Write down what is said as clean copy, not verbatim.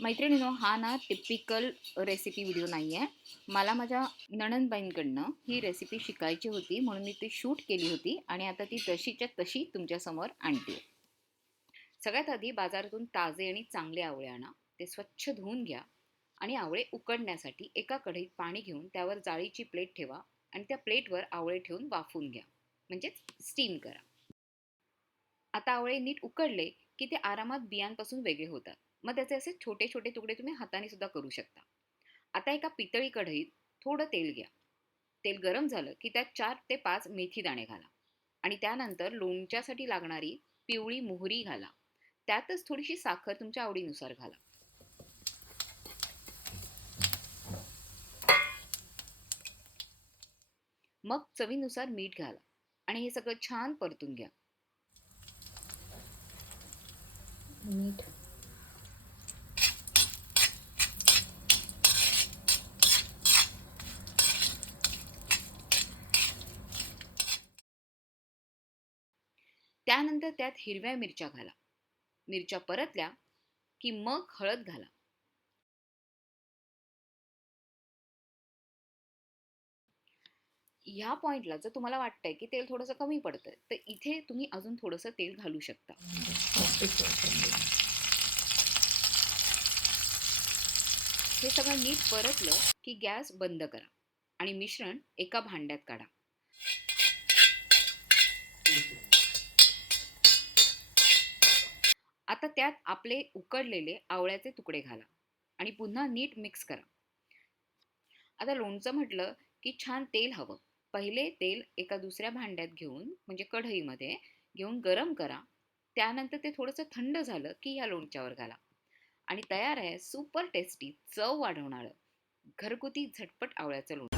मैत्रिणींनो, हा ना टिपिकल रेसिपी व्हिडिओ नाही आहे. मला माझ्या नणंदबाईंकडनं ही रेसिपी शिकायची होती म्हणून मी ती शूट केली होती आणि आता ती तशीच्या तशी तुमच्यासमोर आणते. सगळ्यात आधी बाजारातून ताजे आणि चांगले आवळे आणा. ते स्वच्छ धुवून घ्या आणि आवळे उकडण्यासाठी एका कढईत पाणी घेऊन त्यावर जाळीची प्लेट ठेवा आणि त्या प्लेटवर आवळे ठेवून वाफवून घ्या, म्हणजेच स्टीम करा. आता आवळे नीट उकडले की ते आरामात बियांपासून वेगळे होतात. मग त्याचे असे छोटे छोटे तुकडे तुम्ही हाताने सुद्धा करू शकता. आता एका पितळी कढईत थोडं तेल घ्या. तेल गरम झालं की त्यात 4 ते 5 मेथी दाणे घाला आणि त्यानंतर लोणच्यासाठी लागणारी पिवळी मोहरी घाला. त्यातच थोडीशी साखर तुमच्या आवडीनुसार घाला. मग चवीनुसार मीठ घाला आणि हे सगळं छान परतून घ्या. मीठ. त्यानंतर त्यात हिरव्या मिरच्या घाला. मिरच्या परतल्या की मग हळद घाला. ह्या पॉइंटला जर तुम्हाला वाटतंय की तेल थोडंसं कमी पडतंय तर इथे तुम्ही अजून थोडंसं तेल घालू शकता. हे सगळं नीट परतलं की गॅस बंद करा आणि मिश्रण एका भांड्यात काढा. आता त्यात आपले उकडलेले आवळ्याचे तुकडे घाला आणि पुन्हा नीट मिक्स करा. आता लोणचं म्हटलं की छान तेल हवं. पहिले तेल एका दुसऱ्या भांड्यात घेऊन, म्हणजे कढईमध्ये घेऊन गरम करा. त्यानंतर ते थोडंसं थंड झालं की या लोणच्यावर घाला आणि तयार आहे सुपर टेस्टी, चव वाढवणारं घरगुती झटपट आवळ्याचं लोणचं.